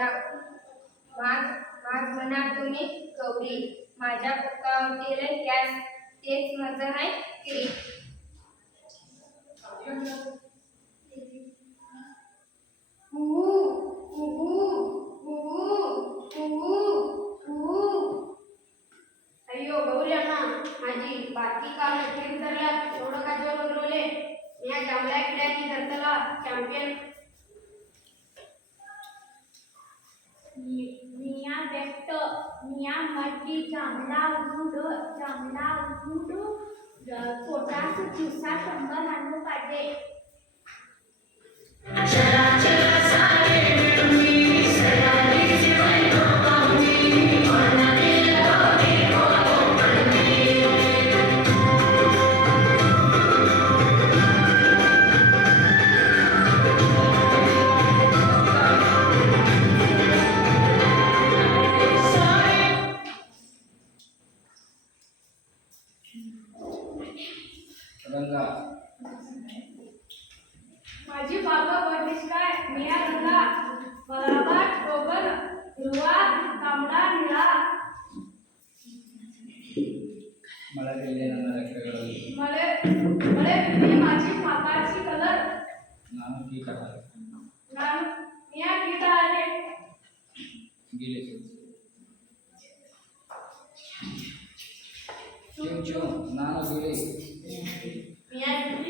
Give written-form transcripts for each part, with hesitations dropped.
माझ मना तुम्ही गौरी माझ्या पक्कावतेले त्यास तेच माझं आहे किरी अय्यो गौरी अण्णा माझी बाकी काम खेळ धरल्या एवढं का जोर उतरवले या जांभळ्या किड्याची धरतला चॅम्पियन मिया व्यक्त मिया मटकी जांभळा उड पोटास दिवसा 100 आणू काढे माझी बाबा बर्डिश काय मिया रंगा मलाबाद टोबल हिरवा तांबडा निळा मला गेले ನನ್ನ ರೆಕ್ಕೆಗಳಲ್ಲಿ मळे मी माझी माताची कलर ನಾನು ಕೀಟ ನಾನು मिया कीट आले ಗಿಳಿ ಚುಂಚು ನಾನು ಗಿಳಿ मिया कीट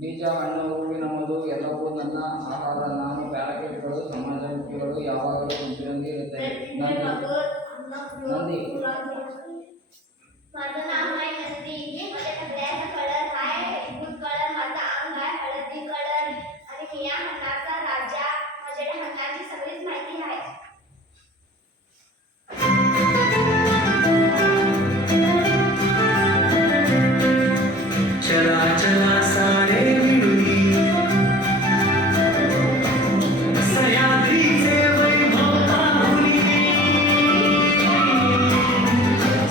ಬೀಜ ಹಣ್ಣು ಹೂವಿನ ಮಧು ಎಲ್ಲವೂ ನನ್ನ ಆಹಾರ ನಾನು ಪ್ಯಾರಾಕೆಟ್ಗಳು ಸಮಾಜಮುಖಿಗಳು ಯಾವಾಗಲೂ ಗುಂಪಿನಲ್ಲಿ ಇರುತ್ತವೆ ನಂದಿ माझं नाव आहे नंदी माझ्या सगळ्याचा कलर आहे गुड कलर माझा अंग आहे हळदी कलर आणि मिया हन्नाचा राजा माझ्याकडे हन्नाची सगळीच माहिती आहे चला चला सारे मिळून सह्याद्रीचे वैभव पाहुनी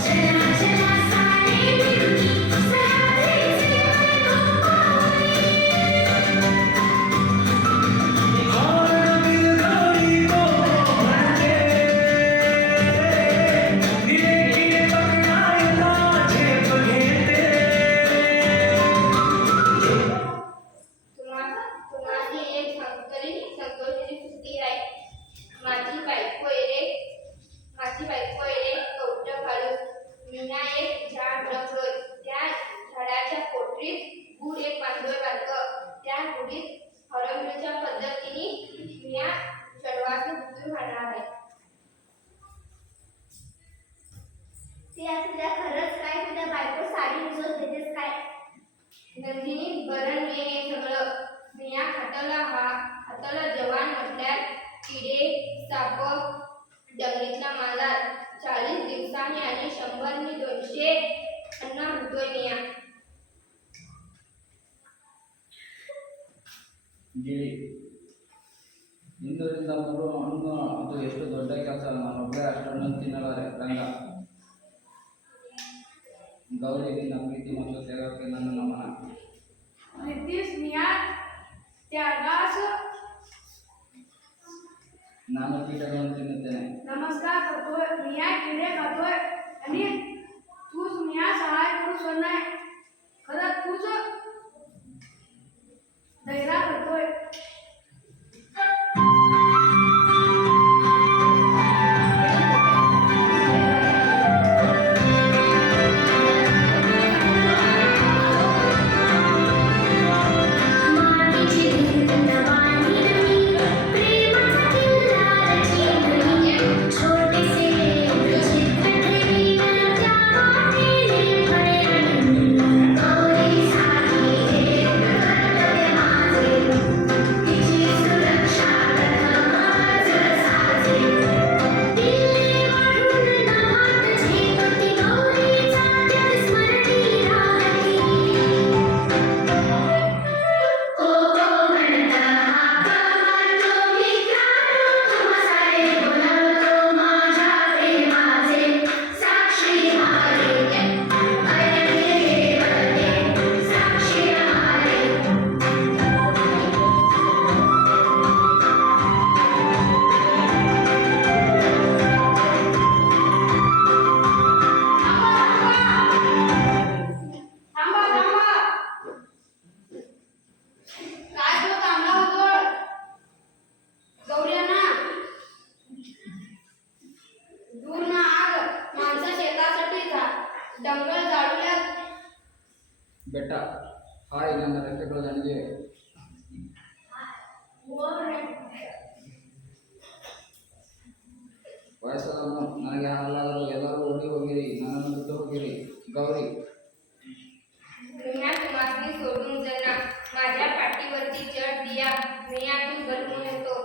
चला चला सारे मिळून सह्याद्रीचे वैभव और बिलगौरी को म्हणते निरे किडे पकडायला झेप घेते तुम्हाची एक संतोषी सुट्टी आहे माझी बायको रे कौट घालून मीना एक झाड रगडोय त्या झाडाच्या पोटरीत गुड एक बांधोय त्या गुडीत हरवण्याच्या पद्धतीने मीया चढवाचं बुजून घालणार आहे ते आता तुझ्या खरंच काय तुझ्या बायको साडी उजवत देतेस काय नंदिनी बरं ये सगळं मिया हाताला जवान म्हटल्यात किडे साप जंगलीतला मालार 40 दिवसांनी आणि 100 नि 200 अन्न होतोय मिया ಗಿಳಿ ಇಂದರಿಂದ ಮೂರು ಹಣ್ಣು ಅದು ಎಷ್ಟು ದೊಡ್ಡ ಕೆಲಸ ನಾನೊಬ್ಬಳೇ ಅಷ್ಟನ್ನು ತಿನ್ನಲಾರೆ ರಂಗ ಗೌರಿ ನಿನ್ನ ಪ್ರೀತಿ ಮತ್ತು ತ್ಯಾಗಕ್ಕೆ ನನ್ನ ನಮನ नितीश मिया त्यागास ನಾನು ಕೀಟಗಳನ್ನು ತಿನ್ನುತ್ತೇನೆ नमस्कार करतोय मिया किडे खातोय आणि तूच मिया सहाय पुरुष नाही खरंच तूच दैरा करतोय मातीची धुंदवानी प्रेमाचा किल्ला रचिली छोटेसे चित्र त्या मातीने फळे गौरी साठी हे कर्तव्य माझे ರೆಕ್ಕೆಗಳು ನನಗಿವೆ. ವಯಸ್ಸಾದವನು ನನಗೆ ಹಾಲಾದರೂ ಎಲ್ಲರೂ ಓಡಿ ಹೋಗಿರಿ, ನನ್ನನ್ನು ಬಿಟ್ಟು ಹೋಗಿರಿ. गौरी मिया तुम्हासनी सोडून जाणार. माझ्या पाठीवरची जड दिया मिया तू बनवून येतो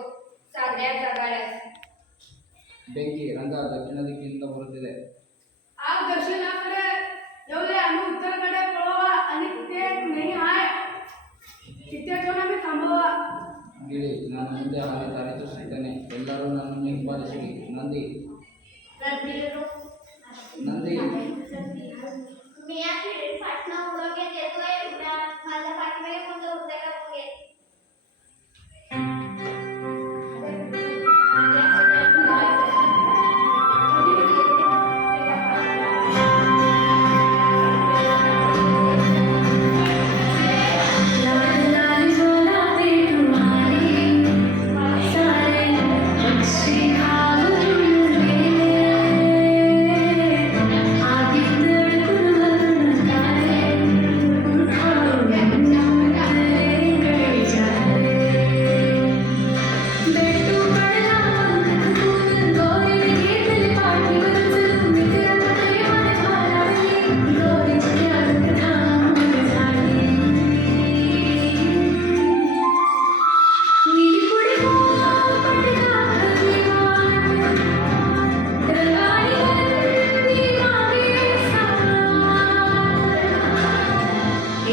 साध्या जगाला. ಬೆಂಕಿ ರಂಗ ದಕ್ಷಿಣ ದಿಕ್ಕಿನಿಂದ ಬರುತ್ತಿದೆ. आग दक्षिणाकडे येऊले, आम्ही उत्तरकडे पळवा आणि तिथे एक नाही आहे, तिथे जाऊन आम्ही थांबवा. ಗಿಳಿ ನಾನು ಮುಂದೆ ಹಾರಿ ದಾರಿ ತೋರಿಸುತ್ತೇನೆ, ಎಲ್ಲರೂ ನನ್ನನ್ನು ಹಿಂಬಾಲಿಸಿರಿ. ನಂದಿ ನಂದಿ मिया किडे फाटणं उडवून येतोय. माझ्या पाठीमागे कोणतं उडतंय का बघूया. लाल लाल झोला पे तुम्हारे सारे पक्षी खाऊन गेले. आधी तडकून वरून तारे खाऊन गळे झाले. बेटू पडला पंख फुटून, गौरी घेतली पाठीवर उचलून. मित्राला प्रेमाने भारावली, गौरीची त्याग थांबून झाली. नीलपुरी पटका हरली वाट, रंगारी हरली मागे साथ.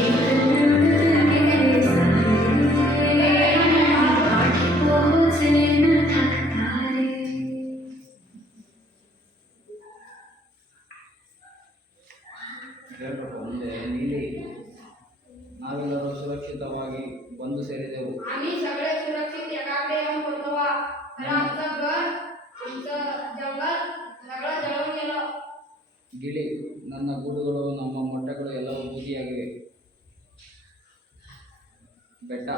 एकत्र उडत गेले सारे, पाठी पोहोचले न थकतारे. ಹೇಳ್ಬೇಕು ಮುಂದೆ ನೀಲಿ ನಾವೆಲ್ಲರೂ ಸುರಕ್ಷಿತವಾಗಿ ಬಂದು ಸೇರಿದೆವು. आम्ही सगळे सुरक्षित एकाकडे येऊन पोहोचवा. तर आमचं घर, आमचं जंगल सगळं जळून गेलं. ಗಿಳಿ ನನ್ನ ಗೂಡುಗಳು ನಮ್ಮ ಮೊಟ್ಟೆಗಳು ಎಲ್ಲವೂ ಬೂದಿಯಾಗಿವೆ. ಬೆಟ್ಟ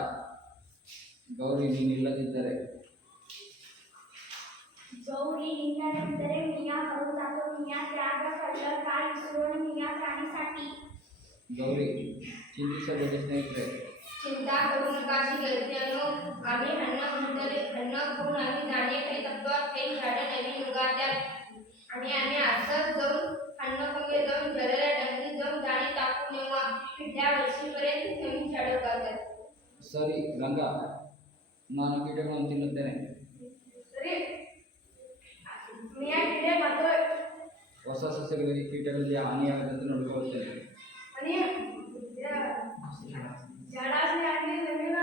ಗೌರಿ ನೀನಿಲ್ಲದಿದ್ದರೆ गौरी निघाल्यानंतर मिया हळू जातो. मिया त्याग पडलं काय विसरून मिया प्राणीसाठी. गौरी चिंतिಸಬೇಡಿ ಸ್ನೇಹಿತರೆ. चिंता करू नका अशी ಗೆಳತಿಯನ್ನು. आम्ही अन्न खाऊन आम्ही जाणे काही तत्वात काही झाडं नवीन उगारतात आणि आम्ही असंच जाऊन अन्न कमी जाऊन जलेल्या डंगीत जाऊन दाणे टाकून येऊ. पुढल्या वर्षीपर्यंत नवीन झाडं उगारतात. ಸರಿ ರಂಗ, ನಾನು ಕೀಟಗಳನ್ನು ತಿನ್ನುತ್ತೇನೆ. तरी मी या किडे खातोय ಹೊಸ ಸಸ್ಯಗಳಿಗೆ ಕೀಟಗಳಿಗೆ ಹಾನಿಯಾಗದಂತೆ ನೋಡಿಕೊಳ್ಳುತ್ತೇನೆ. आणि त्या झाडाची आणि जमीन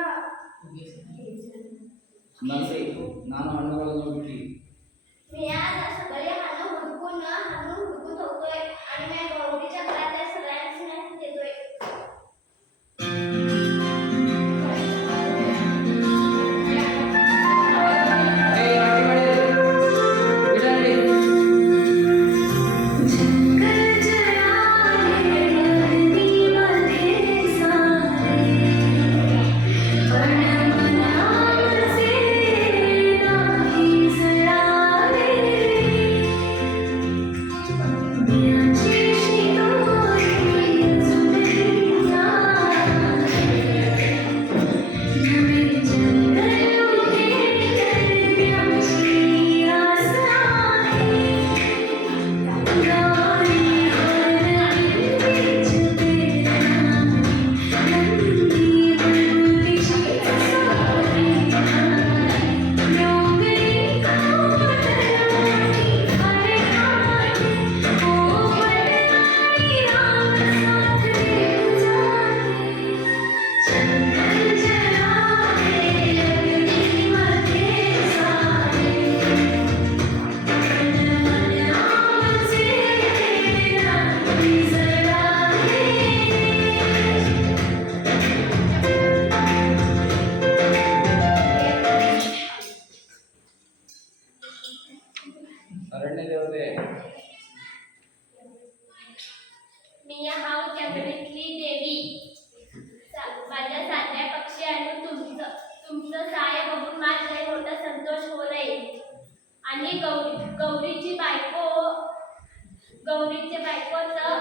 ನಂದಿ ನಾನು ಹಣ್ಣುಗಳನ್ನು ಹುಡುಕಿ मिया सगळे हुडकून ठेवतोय आणि मी गौरीच्या घरातल्या सगळ्यांना देतोय. जंगल जळाले, अग्नीमध्ये सारे, पण मनाचे नाही जळाले. बियांची शिदोरी जुळली जाते, नवे जंगल उभे करण्याची आस आहे. गौरी हरलीच प्रेरणाने, नंदी बुलबुलीची सारी कहाणी. डोंगरी कोटराणी हरे खाणे, पोपटराणी राग साथ देत जाते. जंगल जळाले, अग्नीमध्ये सारे, पण मनाचे नाही जळाले. ಅರಣ್ಯ ದೇವತೆ मिया हाव जंगलातली देवी. माझ्या साध्या पक्षी आणि तुमचं साय बघून माझा लय मोठा संतोष होईल. आणि गौरीच्या बायकोचं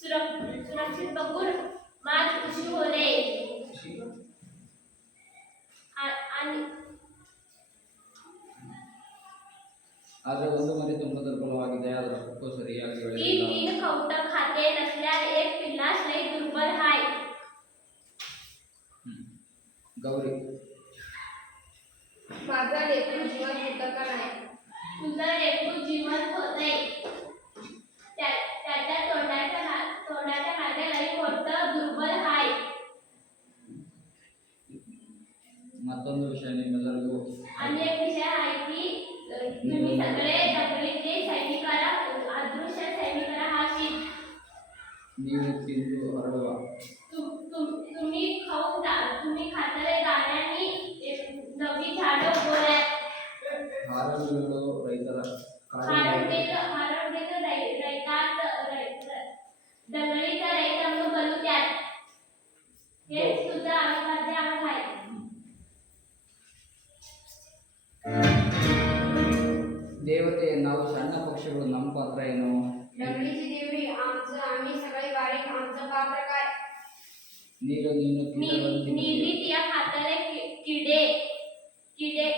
सुरक्षित बघून माझ खुशी होईल. ಆದರೆ ಒಂದು ಮರಿ ತುಂಬ ದುರ್ಬಲವಾಗಿದೆ, ಅದರ ಕೊಕ್ಕು ಸರಿಯಾಗಿ ती ಬೆಳೆದಿಲ್ಲ. 3 खवट खाते नसल्यास एक पिल्लास लई दुर्बल हाय. गौरी माझा लेकरू जीवन होतं का नाही? तुझं लेकरू जिवंत होतंय. त्याच्या तोंडाच्या मागे लई मोठं दुर्बल हाय. ಮತ್ತೊಂದು ವಿಷಯ ನಿಮ್ಮೆಲ್ಲರಿಗೂ आणि एक विषय आहे की तुम्ही सगळे दंगलीचे सैनिकाला अदृश्य सैनिकाला हा शीत ನೀವು ತಿಂದು ಹರಡುವ तुम्ही तुम्ही खातले दाण्यानी नवी झाडं उगवल्यात. ಹಾರಡುಗಳು ರೈತರ ಕಾಡು हारवलेलं दंगलीचा रैत म्हणून बलुत्यात. हेच सुद्धा अविभाज्य अंग आहे. ದೇವತೆ ನಾವು ಸಣ್ಣ ಪಕ್ಷಿಗಳು ನಮ್ಮ ಪಾತ್ರ ಏನು? दंगलीची देवी आम्ही सगळे बारीक आमचं पात्र काय? ನೀನು ಕೀಟಗಳನ್ನು नीलीत या खातले किडे किडे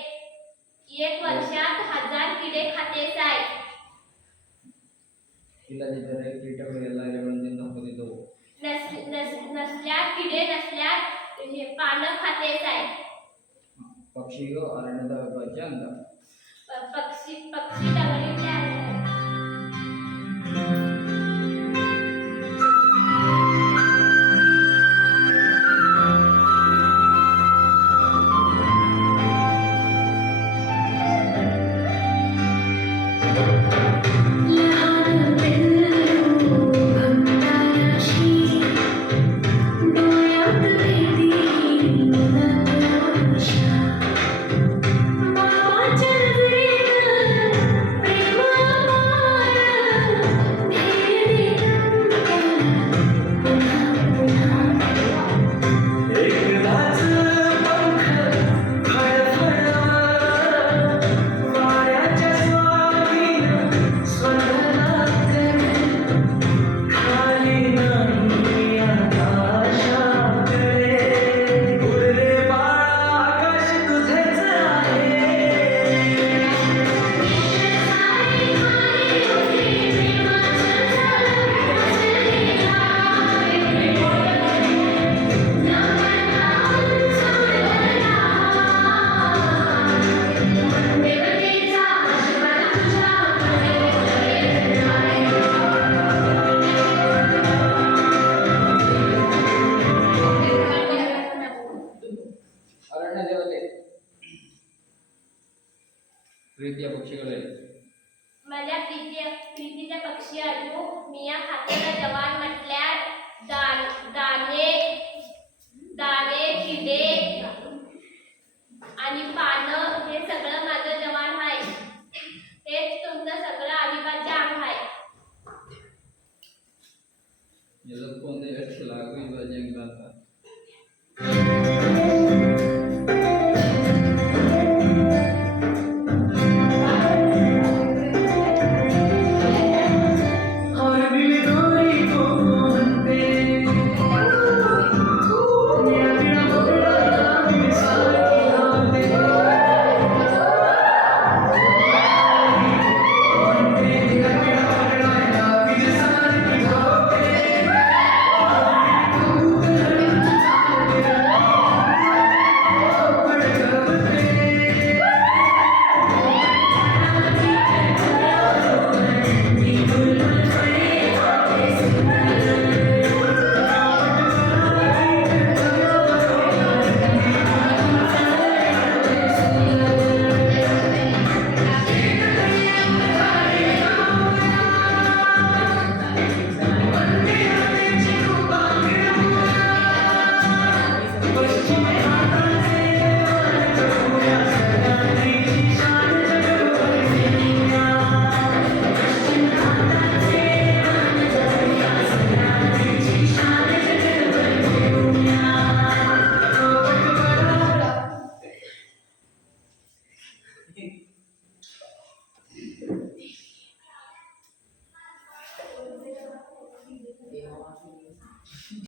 एक वर्षात 1000 किडे खातेच आहे. ಇಲ್ಲದಿದ್ದರೆ ಕೀಟಗಳು ಎಲ್ಲ ಎಲೆಗಳನ್ನು ತಿಂದು ಹೋಗುತ್ತಿದ್ದವು. नसल्या किडे नसल्या पानं खातेच आहे. ಪಕ್ಷಿಯು ಅರಣ್ಯದ ಅವಿಭಾಜ್ಯ ಅಂಗ. पक्षी दंगलीतले आहे. लहान पिल्लू भंडाराशी डोळ्यात भेदी मुलाच्या बाबाच्या नजरेत प्रेमापार भेद पुन्हा पुन्हा एकदाच पंख फळफळावं, वाऱ्याच्या स्वाधीन स्वतःकडे, खाली नाही आकाशाकडे. उडले बाळा, आकाश तुझेच आहे. ಅರಣ್ಯ ದೇವತೆ ಪ್ರೀತಿಯ ಪಕ್ಷಿಗಳೇ, माझ्या प्रीतीच्या पक्षी अजू मी या खात्याला जवान म्हटल्या दाणे